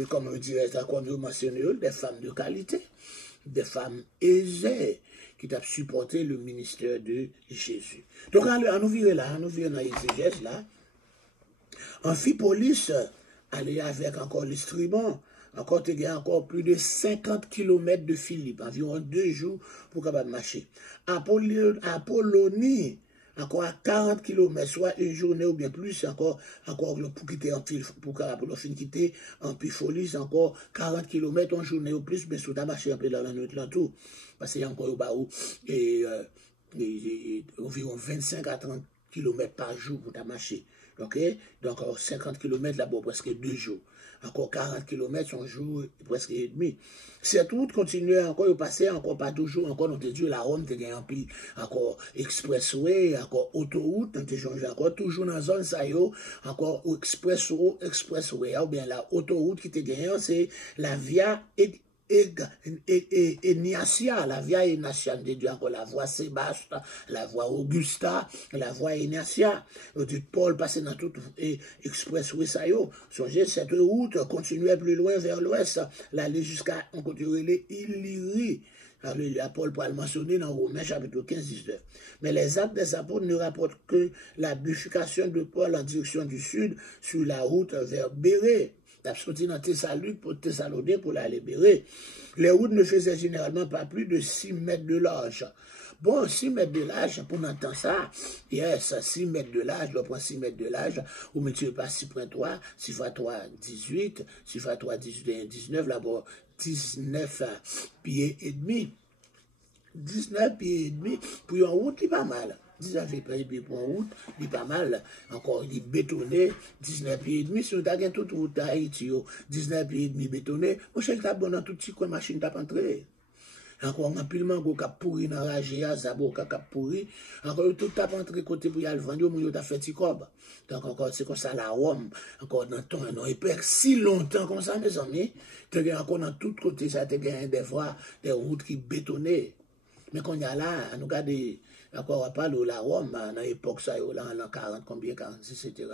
comme on dirait, comme je mentionnais, des femmes de qualité, des femmes aisées qui ont supporté le ministère de Jésus. Donc, on nous vient là, on nous vient dans l'exégèse là. Amphipolis, allait avec encore l'instrument, encore il y a encore plus de 50 km de Philippe, environ 2 jours pour capable marcher. Apollonie, encore à 40 km, soit une journée ou bien plus, encore pour quitter pour quitter Amphipolis, encore 40 km en journée ou plus, mais sous ta marché un peu dans la nuit tout, parce qu'il y a encore au bas et environ 25 à 30 km par jour pour ta marché. Ok, donc 50 km là-bas, presque 2 jours. Encore 40 km, son jour, presque et demi. Cette route continuait encore, il passait encore pas toujours, encore, on te dit, la Rome, te gagne en pile, encore expressway, encore autoroute, on te change encore, toujours dans la zone, ça y est, encore expressway, ou bien la autoroute qui te gagne, c'est la Via Ignatia, la Via Ignatia, de Dieu encore la voie Sébastien, la voie Augusta, la voie Ignatia. Paul passait dans tout expressway ça y est. Songez, cette route continuait plus loin vers l'ouest, l'aller jusqu'à, on continuait Illyrie. Paul peut le mentionner dans Romains chapitre 15-19. Mais les actes des apôtres ne rapportent que la bifurcation de Paul en direction du sud sur la route vers Bérée. T'as sorti dans Thessalonique pour Thessalonique pour la libérer. Les routes ne faisaient généralement pas plus de 6 mètres de large. Bon, 6 mètres de large, pour entendre ça, yes, 6 mètres de large, on prend 6 mètres de large, ou mais tu veux pas 6.3, 6 x 3, 18, 6 x 3, 18, 19, là-bas, 19 pieds et demi. 19 pieds et demi, pour une route, c'est pas mal. 19 pieds et demi pour une route, c'est pas mal. Encore, il est bétonné, 19 pieds et demi, si on a gagné toute route à Haïti, 19 pieds et demi bétonné, mon cher, t'as bon dans tout petit coin, machine t'a entré. Encore, un pile mango qui a pourri dans la GA, Zabo qui a pourri. Encore, tout t'a entré côté pour y aller vendre, mon yo t'a fait ticob. Donc, encore, c'est comme ça la Rome. Encore, dans ton, non, et perd si longtemps comme ça, mes amis. T'as encore dans tout côté, ça t'a gagné des fois, des routes qui bétonnées. Mais quand il y a là, on regarde, encore, on parle de la Rome, dans l'époque, ça, là, en 40, combien, 46, etc.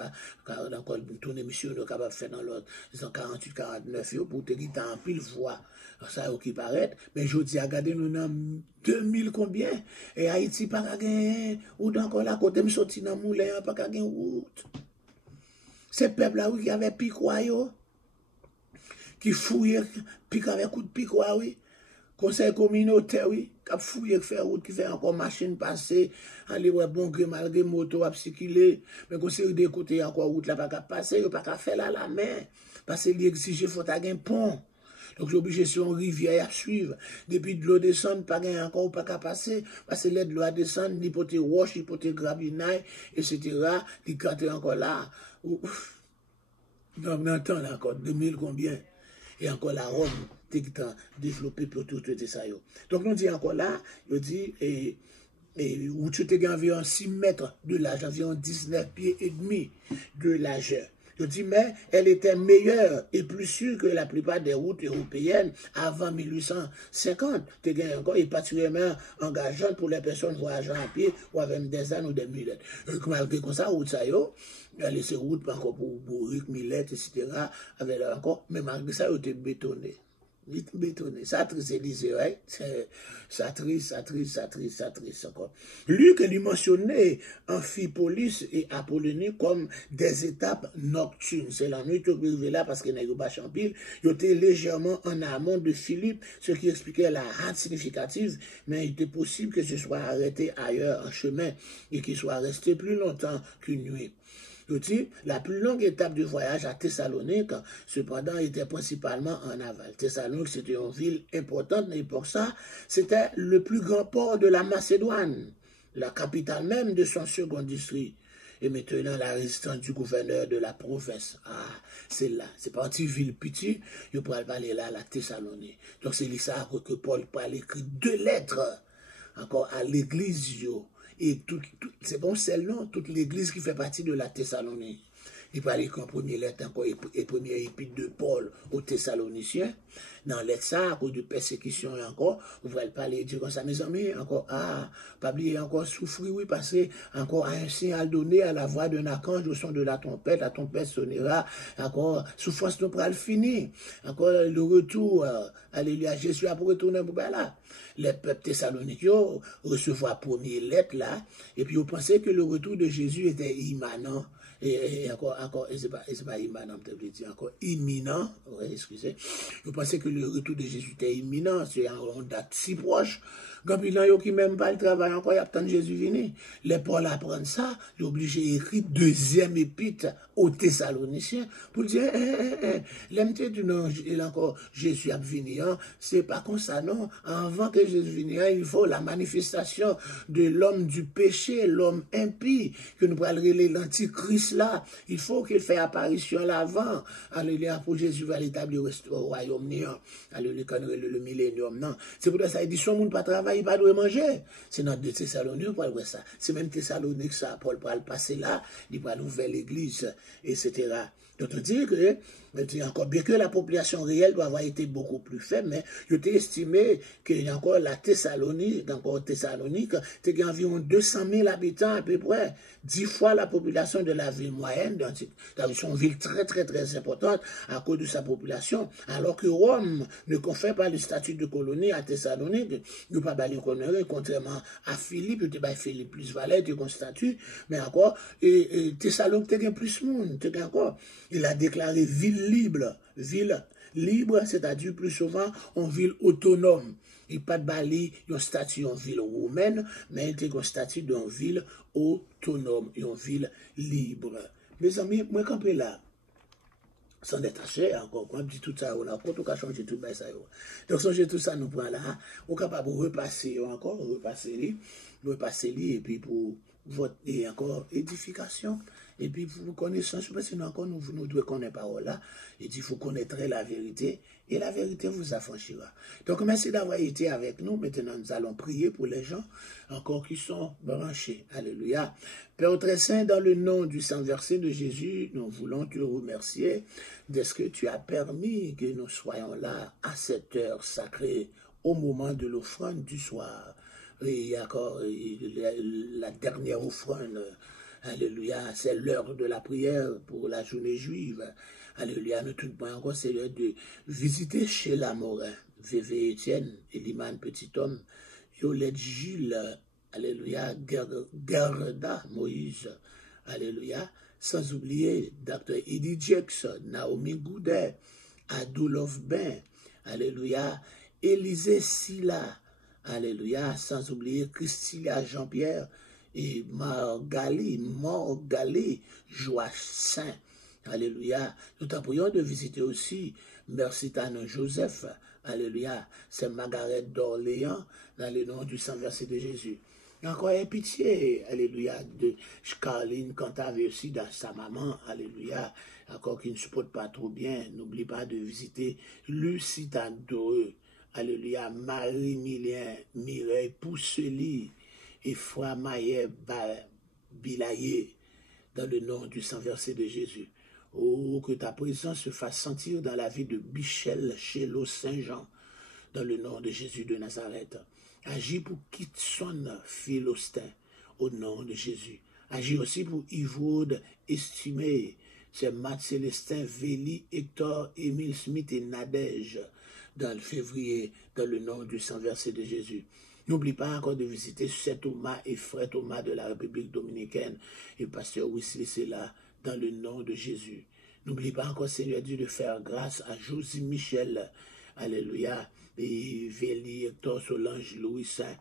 Encore, tourner mission, on est capable de faire dans l'autre, 48, 49, pour te dire, t'as un pile voix. Ça, qui paraît, mais je dis, regardez, nous avons 2000 combien, et Haïti, pas qu'à gagner, ou encore là, côté, me sorti dans le moulin, pas qu'à gagner route. Ces peuples-là, oui, qui avaient piquois, qui fouillaient, piquent avec coup de piquois, oui. Conseil communautaire, oui, qui a fouillé, qui fait route, qui fait encore machine passer, aller, ouais, bon gré, malgré moto, à circuler, mais conseil de côté, encore route, là, pas qu'à passer, pas qu'à faire là, la main, parce qu'il exige, il faut avoir un pont. Donc, l'obligé sur une rivière à suivre. Depuis de l'eau descend, pas gain encore, pas qu'à passer, parce que l'aide de l'eau descend, l'hypothèse roche, l'hypothèse grabinaille, etc., l'hypothèse encore là. Donc, on entend là encore, 2000 combien? Et encore la Rome, t'es développé pour tout ça. Donc, on dit encore là, on dit, où tu t'es environ 6 mètres de large, environ 19 pieds et demi de largeur. Je dis, mais elle était meilleure et plus sûre que la plupart des routes européennes avant 1850. C'était encore et particulièrement engageante pour les personnes voyageant à pied ou avec des ânes ou des mulettes. Malgré comme ça, route ça elle laissé route pas encore pour bourrique, mulettes, etc. Avec encore, mais malgré ça, elle était bétonnée. Bétonné. Ça triste, Élysée, ouais. Ça triste encore. Luc lui mentionnait Amphipolis et Apollonie comme des étapes nocturnes. C'est la nuit que vous arrivez là parce qu'il n'y a pas champil. Il était légèrement en amont de Philippe, ce qui expliquait la rate significative, mais il était possible que ce soit arrêté ailleurs en chemin et qu'il soit resté plus longtemps qu'une nuit. La plus longue étape du voyage à Thessalonique, cependant, était principalement en aval. Thessalonique, c'était une ville importante, mais pour ça, c'était le plus grand port de la Macédoine, la capitale même de son second district. Et maintenant, la résidence du gouverneur de la province. Ah, c'est là. C'est pas une petite ville petite, il peut aller là, la Thessalonique. Donc, c'est ça que Paul peut écrire 2 lettres encore à l'église, et c'est bon, celle-là, toute l'église qui fait partie de la Thessalonique. Il va aller en première lettre encore et première épître de Paul aux Thessaloniciens. Dans lettre ça, à cause de persécution et encore, vous allez parler dire comme ça, mes amis, encore, pas oublier encore souffrir, oui, passer encore à un signal donné à la voix d'un archange au son de la trompette sonnera, encore, souffrance nous pourra le finir, encore le retour, alléluia, Jésus a pour retourner pour là. Les peuples thessaloniques recevoir première lettre là, et puis vous pensez que le retour de Jésus était immanent. Et encore, et c'est pas immanent, peut-être dire, encore imminent, ouais, excusez. Vous pensez que le retour de Jésus était imminent, c'est en date si proche. Quand il y a qui même pas le travail encore, il y a tant de Jésus venir. Les Paul apprennent ça, il est obligé d'écrire deuxième épître aux Thessaloniciens pour dire, l'amitié du nom, il encore, Jésus a venir, c'est pas comme ça, non. Avant que Jésus vienne, il faut la manifestation de l'homme du péché, l'homme impie, que nous pourrons relayer l'antichrist là. Il faut qu'il fasse apparition là avant. Alléluia, pour Jésus va l'établir au royaume néant. Alléluia, quand le millénium, non. C'est pour ça qu'il dit, son monde pas travailler, pas doit manger. C'est notre de Thessalonique, pour voir ça. C'est même Thessalonique, ça, Paul va le passer là, il va l'ouvrir l'église, etc. Donc, on dit que, encore, bien que la population réelle doit avoir été beaucoup plus faible, mais je t'ai estimé qu'il y a encore la Thessalonique, c'est environ 200 000 habitants à peu près, 10 fois la population de la ville moyenne, c'est une ville très, très, très importante à cause de sa population, alors que Rome ne confère pas le statut de colonie à Thessalonique, il ne pas les connaître, contrairement à Philippe, il ne Philippe plus valeur de son statut, mais encore, Thessalonique, il y a plus de monde, encore. Il a déclaré ville libre, c'est-à-dire plus souvent en ville autonome. Il n'y a pas de bali, il y a un statut en ville roumaine, mais il y a un statut dans ville autonome, en ville libre. Mes amis, moi, quand je suis là, sans détacher, encore, quand je dis tout ça, on a tout qu'à changer tout ça. Donc, changer tout ça, nous prenons là, on est capable de repasser encore, repasser, et puis pour votre, et encore, édification. Et puis, pour connaissance, parce que nous encore, nous devons connaître la parole là. Et il faut connaître la vérité. Et la vérité vous affranchira. Donc, merci d'avoir été avec nous. Maintenant, nous allons prier pour les gens encore qui sont branchés. Alléluia. Père très saint, dans le nom du Saint Verset de Jésus, nous voulons te remercier de ce que tu as permis que nous soyons là à cette heure sacrée, au moment de l'offrande du soir. Et encore la dernière offrande. Alléluia, c'est l'heure de la prière pour la journée juive. Alléluia, nous tout point encore, c'est l'heure de visiter chez la Morin, VV Étienne, Eliman Petit Homme, Yolette Gilles, alléluia, Gerda Moïse, alléluia, sans oublier Dr. Eddie Jackson, Naomi Goudet, Adolphe Ben, alléluia, Élisée Silla, alléluia, sans oublier Christilia Jean-Pierre, et Morgali, Joachim Saint. Alléluia. Nous t'en prions de visiter aussi Mercitane Joseph. Alléluia. C'est Margaret d'Orléans dans le nom du Saint Verset de Jésus. Encore une pitié, alléluia, de Caroline Cantave aussi dans sa maman, alléluia, encore qui ne se porte pas trop bien. N'oublie pas de visiter Lucitane Doreux. Alléluia. Marie-Milien, Mireille Poussely, et Frère Maillet Bilaye, dans le nom du Saint Verset de Jésus. Oh, que ta présence se fasse sentir dans la vie de Michel Chélo Saint-Jean, dans le nom de Jésus de Nazareth. Agis pour Kitson Philostin, au nom de Jésus. Agis aussi pour Yvaude Estimé, c'est Matt Célestin, Véli, Hector, Émile Smith et Nadège, dans le février, dans le nom du Saint Verset de Jésus. N'oublie pas encore de visiter Sœur Thomas et Frère Thomas de la République Dominicaine et Pasteur Wesley, c'est là, dans le nom de Jésus. N'oublie pas encore, Seigneur Dieu, de faire grâce à Josie Michel, alléluia, et Véli, Hector, Solange, Louis Saint,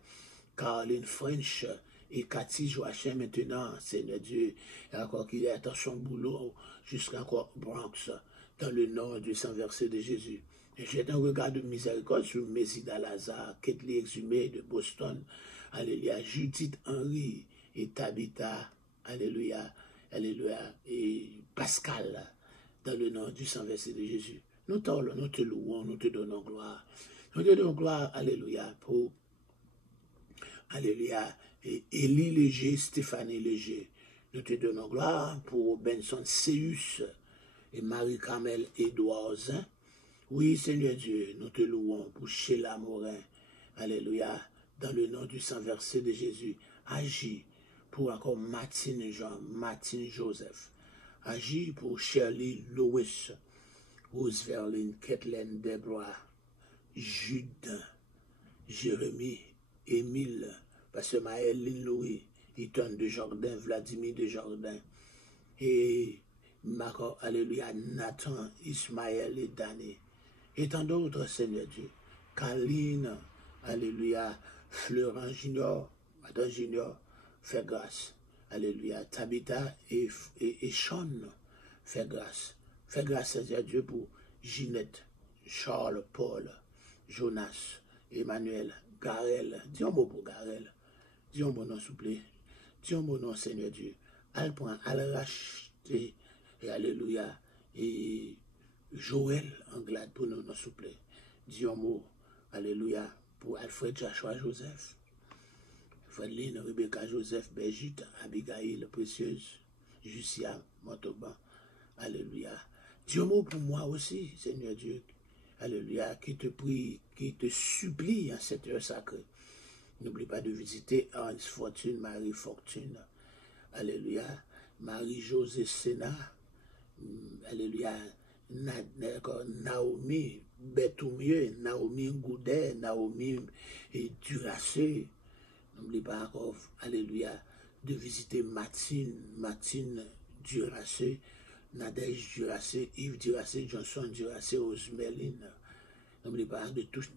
Caroline French et Cathy Joachim maintenant, Seigneur Dieu, et encore qu'il est à son boulot jusqu'à encore Bronx, dans le nom du Saint Verset de Jésus. Et jette un regard de miséricorde sur Mésida Lazare, Ketli Exhumé de Boston, alléluia, Judith Henry et Tabitha, alléluia, alléluia, et Pascal, dans le nom du Saint Verset de Jésus. Nous te louons, nous te donnons gloire. Nous te donnons gloire, alléluia, pour, alléluia, et Élie Léger, Stéphanie Léger, Nous te donnons gloire pour Benson Seus et Marie-Carmel Edouardsin. Oui, Seigneur Dieu, nous te louons pour Sheila Morin. Alléluia. Dans le nom du sang versé de Jésus, agis pour encore Martine Jean, Martine Joseph. Agis pour Shirley Lewis, Rose Verline, Kathleen Deborah, Jude, Jérémie, Émile, Pasteur Maël Louis, Ethan de Jordan, Vladimir de Jordan, et Marco, alléluia, Nathan, Ismaël et Dané, et tant d'autres, Seigneur Dieu. Caline, alléluia, Florent Junior, Madame Junior, fais grâce, alléluia, Tabitha et Sean, fais grâce, Seigneur Dieu, pour Ginette, Charles, Paul, Jonas, Emmanuel, Garel, dis un mot pour Garel, dis un bon nom, s'il vous plaît, dis un bon nom, Seigneur Dieu, al point, al racheter, et alléluia, et Joël Anglade pour nous, s'il vous plaît, dis un mot, alléluia, pour Alfred Joshua Joseph, Fredline, Rebecca Joseph, Brigitte, Abigail, Précieuse, Jusia, Motoban, alléluia, dis un mot pour moi aussi, Seigneur Dieu, alléluia, qui te prie, qui te supplie en cette heure sacrée. N'oublie pas de visiter Hans Fortune, Marie Fortune, alléluia, Marie-Josée Sénat, alléluia, Naomi Betoumieux, Naomi Goudet, Naomi Duracé. N'oublie pas encore, alléluia, de visiter Martine Duracé, Nadège Duracé, Yves Duracé, Johnson Duracé, Rosemeline. N'oublie pas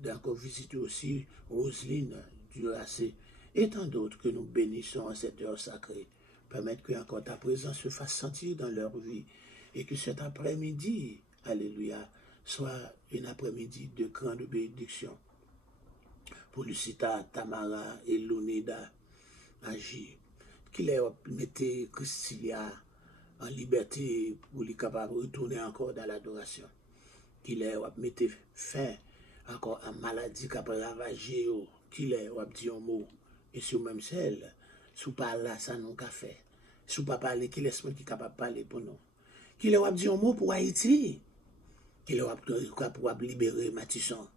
d'encore visiter aussi Roselyne Duracé et tant d'autres que nous bénissons en cette heure sacrée. Permettre que encore ta présence se fasse sentir dans leur vie et que cet après-midi, alléluia, soit un après-midi de grande bénédiction. Pour Lucita, Tamara et Lunida, agir. Qu'il ait mis Christilia en liberté pour les capables de retourner encore dans l'adoration. Qu'il ait mis fin encore à maladie qui a ravagé, qu'il ait dit un mot, et sur même celle, sous pas là, ça nous qu'a fait. Sous pas parler, qu'il est qui est capable de parler pour nous. Qu'il ait dit un mot pour Haïti, qu'il ait libérer Matisson,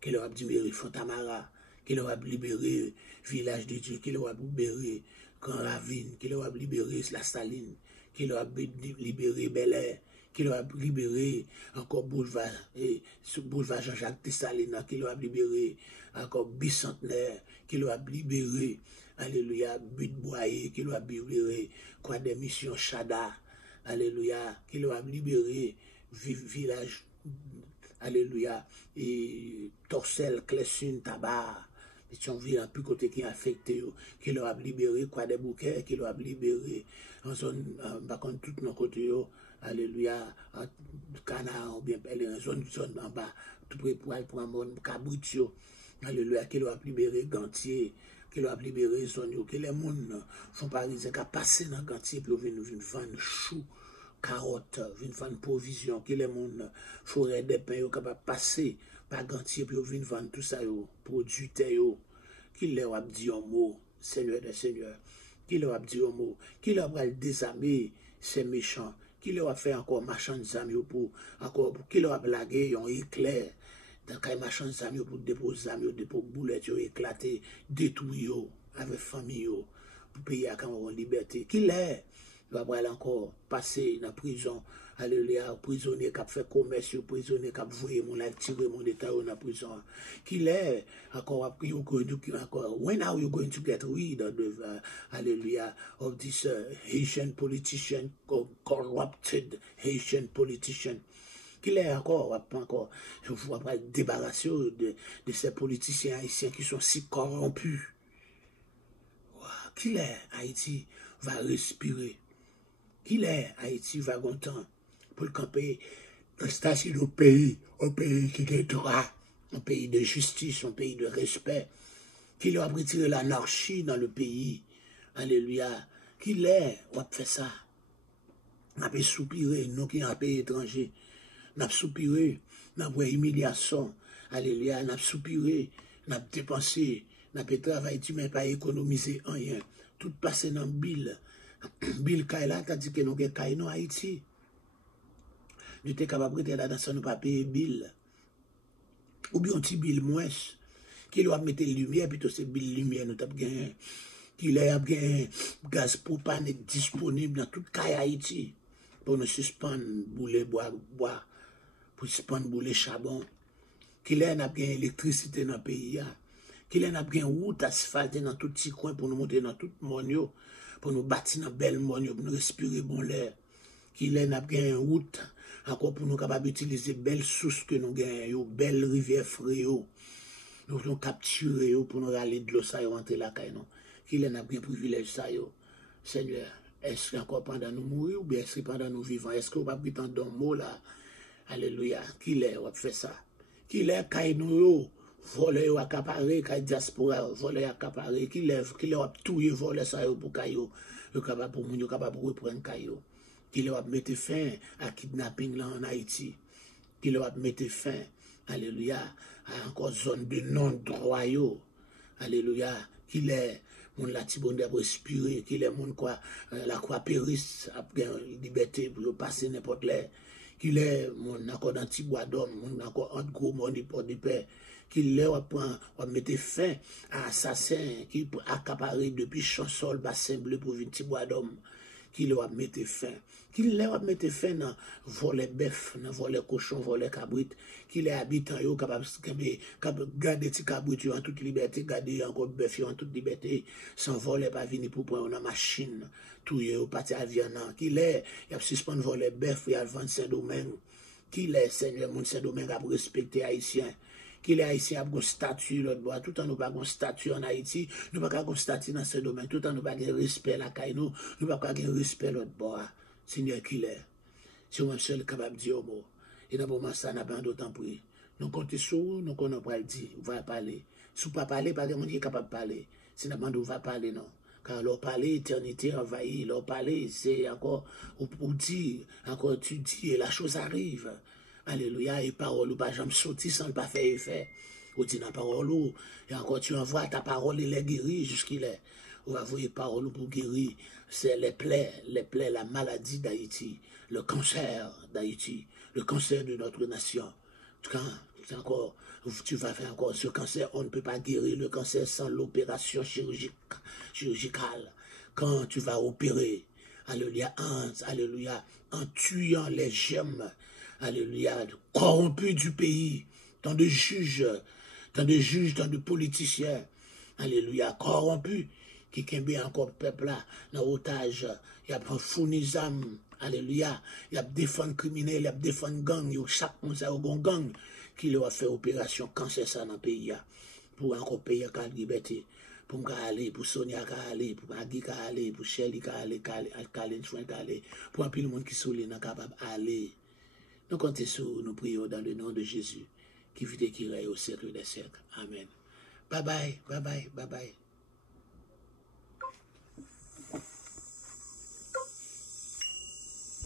qu'il ait libérer Fontamara, qu'il ait libérer Village de Dieu, qu'il ait libérer Grand Ravine, qu'il ait libérer La Saline, qu'il ait libérer Bel-Air, qu'il a libéré encore boulevard Jean-Jacques Dessalines, qu'il a libéré encore Bicentenaire, qu'il a libéré, alléluia, Butte-Boyer, qu'il a libéré Croix des Missions Chada, alléluia, qu'il a libéré Village, alléluia, et Torcel, Clessune, Tabar, c'est une ville en plus côté qui est affecté, qu'il a libéré Croix des Bouquets, qu'il a libéré en zone, par contre, tout nos côtés, alléluia, en Canard, ou bien en zone en bas, tout près pour un monde, Cabritio, alléluia, qu'il a libéré Gantier, qu'il a libéré zone, que les gens sont parisiens qui passé dans Gantier pour venir vendre chou, carottes, venir vendre provisions, que les gens forêt des pains, qui va passer par Gantier pour venir vendre tout ça, produits, qu'il leur a dit un mot, Seigneur des Seigneurs, qu'il leur a dit un mot, qu'il leur a désarmé ces méchants, qu'il leur a fait encore marchand de amis pour encore qu'il leur a blagué un éclair dans les marchands de amis pour déposer amis pour boulettes éclater détruire avec famille pour payer à en liberté qu'il est va encore passer dans la prison alléluia prisonnier qui a fait commerce prisonnier qui a voué mon tirer mon état dans la prison qu'il est encore when are you going to get rid of the hallelujah of this Haitian politician corrupted Haitian politician qu'il est encore je vois pas débarrasser de ces politiciens haïtiens qui sont si corrompus qu'il est Haïti va respirer qu'il est Haïti va content pour camper dans station au pays qui est droit, un pays de justice, un pays de respect, qu'il a retiré l'anarchie dans le pays, alléluia, qu'il est, on va faire ça, on a soupiré, nous qui sommes un pays étranger, on a soupiré, on a humiliation, alléluia, on a soupiré, on a dépensé, on a travaillé, tu n'as pas économisé rien, tout passé dans le bill, Bill Kaila, tandis que nous avons Kaila en Haïti. Nous sommes capables de prêter dans nous pas payer Bill. Ou bien un petit Bill moins. Qui doit mettre lumière, plutôt c'est Bill lumière, nous avons gagné. Qui a gagné gaz propane disponible dans toute Kaila Haïti. Pour nous suspendre, bouler, boire, pour suspendre, bouler, charbon. Qui a gagné électricité dans le pays. Qui a gagné route asphaltée dans tout petit coin pour nous monter dans tout le monde. Pour nous bâtir dans belle monde, pour nous respirer bon l'air. Qu'il ait gagné une route, encore pour nous capables d'utiliser belles sources que nous gagnons, belles rivières frères, nous capturer pour nous aller de l'eau, ça rentrer la caille. Qu'il ait gagné privilège, ça Seigneur, est-ce que encore pendant nous mourir ou bien est-ce que pendant nous vivants, est-ce que vous pas pris tant de mots là? Alléluia, qu'il ait fait ça. Qu'il ait caille nous, voler ou accaparer, caille diaspora, voler accaparer, qu'il ait tout voler ça pour caillou, capable pour nous capable de reprendre caillou. Qu'il a mis fin à kidnapping là en Haïti. Qu'il a mis fin, alléluia, à encore zone de non-droit. Alléluia, qu'il est mon latibonde pour respirer, qu'il est mon quoi, la croix périsse, après liberté pour passer n'importe l'air. Qu'il est mon accord d'anti-bois d'homme, mon accord entre gros monde pour de paix. Qu'il est on mettre fin à assassin qui peut accaparer depuis chansol bassin bleu pour venir bois d'homme. Qu'il a mettre fin. Qu'il a mettre fin dans voler bœuf, dans voler cochon, voler cabrit. Qu'il est habitant yo capable garder ti cabrit en toute liberté, garder encore bœuf en toute liberté, sans voler pas venir pour prendre une machine, tout yo parti avion. Qu'il est y a suspendre voler bœuf y a vendre Saint-Domingue. Qu'il est Seigneur mon Saint-Domingue a respecter haïtien. Qu'il est haïtien a un statut l'autre bois tout en nous pas un statut en Haïti nous pas un statut dans ce domaine tout en nous pas un respect la caille nous pas un respect l'autre bois Seigneur qu'il est si on seul capable de dire mot et dans moment ça n'a pas d'autant pris nous comptons sur nous qu'on pas le dire on va parler si pas parler pas de monde qui est capable de parler si n'a pas on va parler non car leur parler éternité envahit leur parler c'est encore pour dire encore tu dis et la chose arrive. Alléluia, et parole ou pas jamais sorti sans le pas faire effet. Ou dit dans parole ou, et encore tu envoies ta parole et les guérit jusqu'il est. Ou va voir parole pour guérir. C'est les plaies, la maladie d'Haïti, le cancer d'Haïti, le cancer de notre nation. Quand encore, tu vas faire encore ce cancer, on ne peut pas guérir le cancer sans l'opération chirurgicale. Quand tu vas opérer, alléluia, en tuant les gemmes, alléluia, corrompus du pays, tant de juges, tant de politiciens, alléluia, corrompus, qui kembe encore peuple là, dans otage, il y a fourni des âmes, alléluia, il y a défendu criminels, il y a défendu gang, il y a chaque monde ça a gang, qui leur a fait opération cancer ça dans le pays, pour encore payer la liberté. Pour me aller, pour Sonia aller, pour Maggie aller, pour Shelly aller, pour un peu de monde qui sont là, capable d'aller. Nous comptons sur nous prions dans le nom de Jésus, qui vit et qui règne au siècle des siècles. Amen. Bye bye, bye bye, bye bye.